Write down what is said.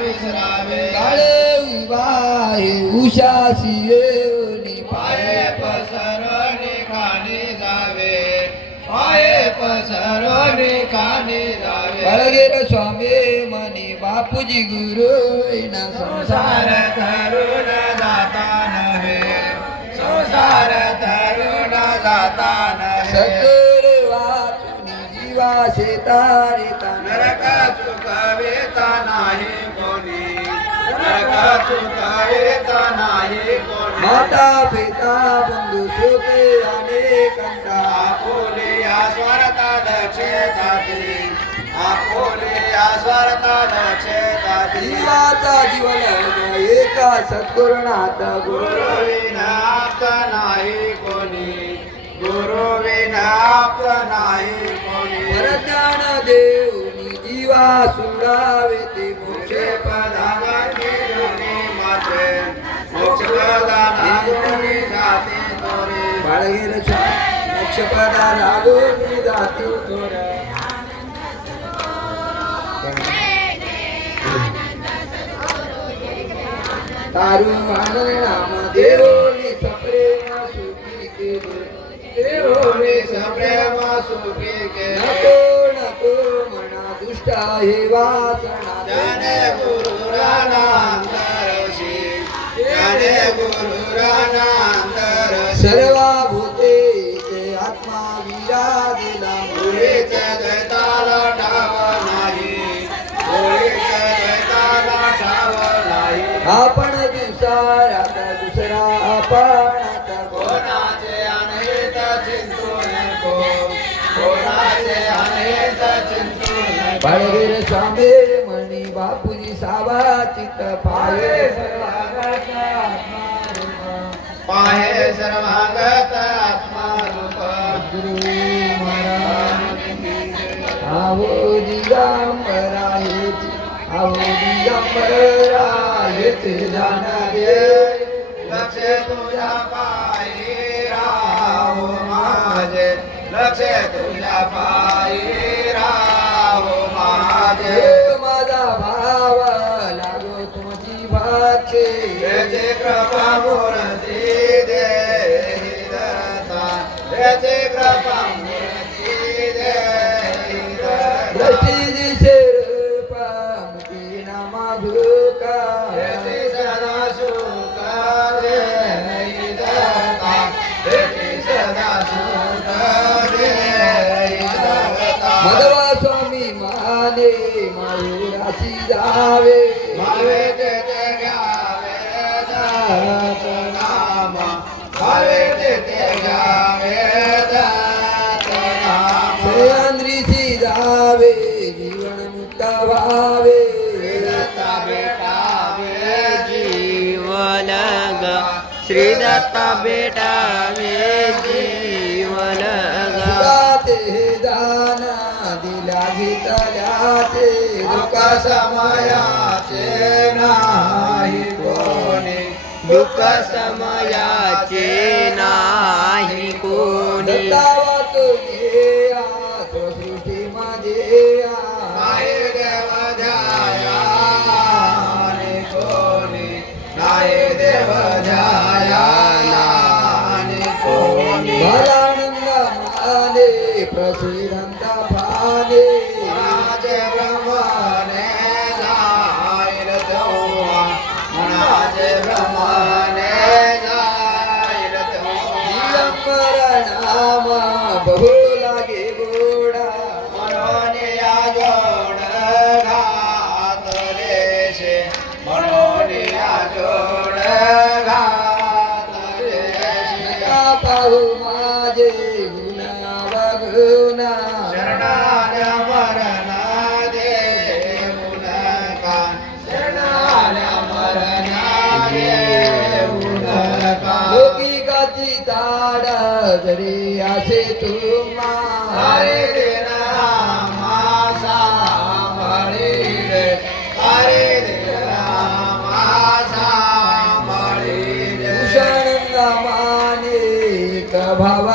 विसरावे काळे उभाय येऊनी पाये पसरणे कानी जावे. पाये पसरणे कानी जावे. बाळगेर स्वामी मनी बापूजी गुरु ना संसार तरुण जाता नव्हे. संसार तरुण जाता नव्हे. जीवा शेतारिता नरक चुकवेता नाही कोणी. नरक चुकवेता नाही कोणी. माता पिता बंधू शोके अनेकांता आपुले या स्वार्था दक्षेताती आपुले या स्वार्था दक्षेताती जीवाचा जीवन एका सद्गुरुनाथ गुरु. गुरुविनाप्त नाही कोणी. गुरुविनाप्त नाही જળજણ દેવની જીવા સુડાવે તે મોક્ષે પધારે માથે મોક્ષ પધારે જાતે તોરે બાળગીર છે મોક્ષ પધારાવો ની જાતે તોરે તારું માનર નામ દેવોની સપ્રેમા સુખી કે દેવોની સપ્રેમા સુખી કે हे वासना ज्ञाने गुरुरानांतरशी ज्ञाने गुरुरानांतरशी सर्वा भूते ते आत्मा विराजिला मुलीचे दैताला ठाव नाही मुलीचे दैताला ठाव नाही. आपण नको बाळगीर स्वामी म्हणी बापूजी सावा चित्त पाये पाहे सर्वांगत आत्मारूप आवो दिगंबरा हेची आवो दिगंबरा हेचे जाणारे. लक्ष तुझ्या पायी राहो माझे लक्ष तुझ्या पायी माझे हे भाव लागो तुमची भाचे. त्याचे कृपा मूर्ती दे त्याचे कृपा मूर्ती दे મયુરાસી જાવે ભવે તે ગાવે દત નામ ભવે તે ગાવે દત નામ અંદ્રીસી જાવે જીવન મુક્ત ભાવે દત્તા બેટા વે જીવ લગ શ્રી દત્તા બેટા વે જીવ घेतल्याचे दुःख समयाचे नाही कोणी. दुःख समयाचे नाही कोणी. माझे नाही देव ध्याया कोणी. नाही देव म्हणून जोड पाहू माझे गुणा बघुना शरणार्या मरण देऊ नका शरणार्या मरण देऊ नका लौकिकाची ताड जरी असे तुम्हा. हरे देव భావ